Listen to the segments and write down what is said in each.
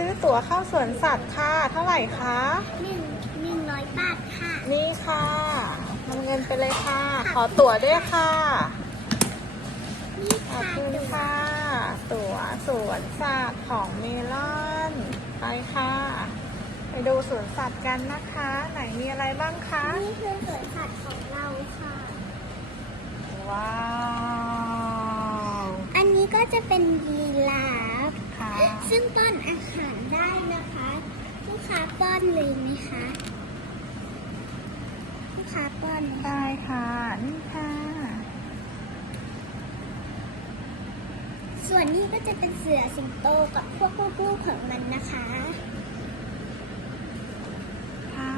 ซื้อตั๋วเข้าสวนสัตว์ค่ะเท่าไหร่คะ100 บาทค่ะนี่ค่ะนำเงินไปเลยค่ะขอตั๋วด้วยค่ะนี่ขอบค่ะคุณค่ะ ตั๋วสวนสัตว์ของเมลอนไปค่ะไปดูสวนสัตว์กันนะคะ ไหนมีอะไรบ้างคะ นี่คือสวนสัตว์ของเราค่ะว้าว อันนี้ก็จะเป็นยีราฟค่ะซึ่งป้อนอาหารได้นะคะลูกค้าป้อนเลยไหมคะลูกค้าป้อนไหมคะได้ค่ะนี่ค่ะ ส่วนนี้ก็จะเป็นเสือสิงโตกับพวกลูกๆของมันนะคะค่ะ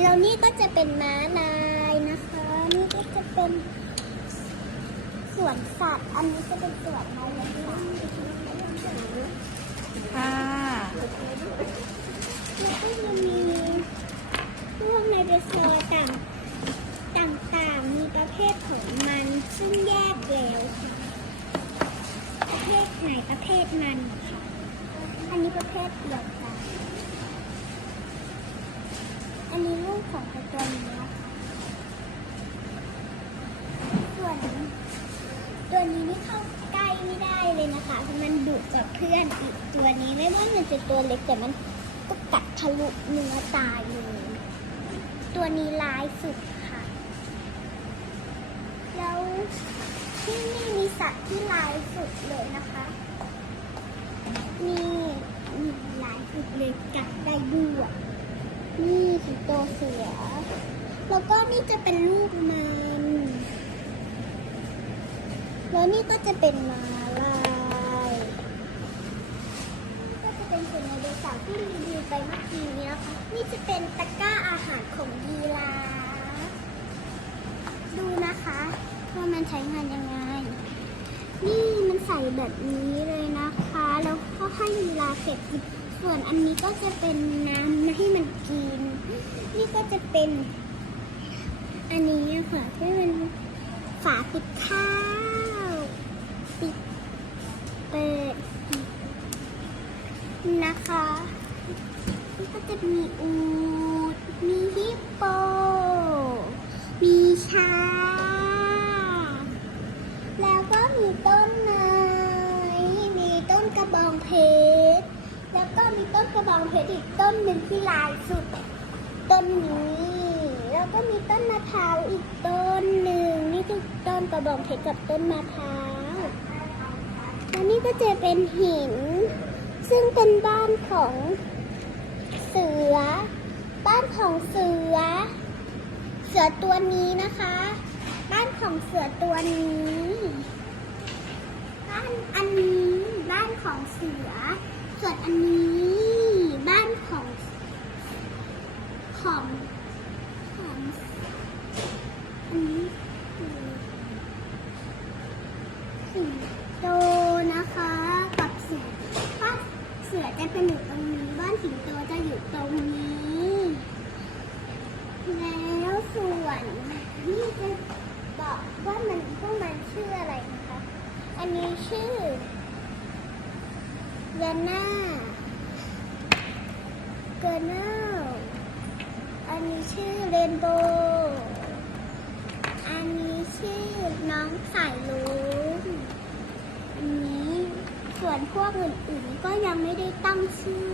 แล้วนี่ก็จะเป็นม้าลายนะคะนี่ก็จะเป็นสวนสัตว์อันนี้จะเป็นสวนอะไรนะคะค่ะแล้วก็จะมีพวกไดโนเสาร์ต่างๆมีประเภทของมันซึ่งแยกแล้วค่ะประเภทไหนประเภทมันค่ะอันนี้ประเภทเดียวกันอันนี้ลูกของตัวนี้นะคะส่วนตัวนี้นี่เข้าใกล้ไม่ได้เลยนะคะเพราะมันดุกับเพื่อนอีกตัวนี้ไม่ว่ามันจะตัวเล็กแต่มันก็กัดทะลุเนื้อตายเลยตัวนี้ร้ายสุดค่ะแล้วที่นี่มีสัตว์ที่ร้ายสุดเลยนะคะนี่ร้ายสุดเลยกัดได้ด้วยนี่สิงโตเสือแล้วก็นี่จะเป็นลูกมันแล้วนี่ก็จะเป็นม้าลายก็จะเป็นส่วนในเดซที่รีวิวไปเมื่อกี้นี้นะคะนี่จะเป็นตะกร้าอาหารของยีราฟดูนะคะว่ามันใช้งานยังไงนี่มันใส่แบบนี้เลยนะคะแล้วก็ให้ยีราฟเก็บกินส่วนอันนี้ก็จะเป็นน้ำให้มันกินนี่ก็จะเป็นอันนี้ค่ะที่มันฝาปิดข้าวปิดเปิดนะคะนี่ก็จะมีอูฐมีฮิปโปมีช้างแล้วก็มีต้นไม้มีต้นกระบองเพชรแล้วก็มีต้นกระบองเพชรอีกต้นหนึ่งที่ลายสุดต้นนี้แล้วก็มีต้นมะพร้าวอีกต้นหนึ่งนี่คือต้นกระบองเพชรกับต้นมะพร้าวแล้วนี่ก็จะเป็นหินซึ่งเป็นบ้านของเสือบ้านของเสือตัวนี้นะคะบ้านของเสือตัวนี้บ้านอันนี้บ้านของเสือส่วนอันนี้บ้านของอันนี้สิงโตนะคะกับเสือบ้านเสือจะเป็นอยู่ตรงนี้บ้านสิงโตจะอยู่ตรงนี้แล้วส่วนนี่จะบอกว่าพวกมันชื่ออะไรนะคะอันนี้ชื่อยาน่าเกอร์เนลอันนี้ชื่อเรนโบว์อันนี้ชื่อน้องสายลุงอันนี้ส่วนพวกอื่นๆก็ยังไม่ได้ตั้งชื่อ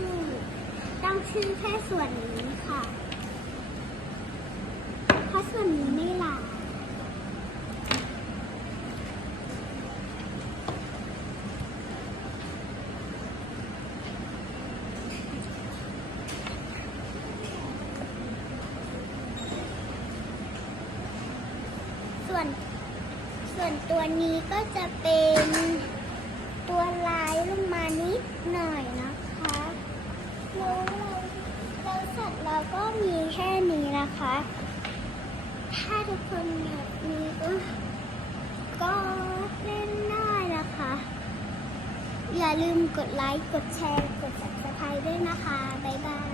แค่ส่วนนี้ค่ะเพราะส่วนนี้ไม่หลักส่วนตัวนี้ก็จะเป็นตัวลายลงมานิดหน่อยนะคะแล้วสัตว์เราก็มีแค่นี้นะคะ ถ้าทุกคนแบบนี้ก็เล่นได้นะคะ อย่าลืมกดไลค์ กดแชร์ กด Subscribe ด้วยนะคะ บ๊ายบาย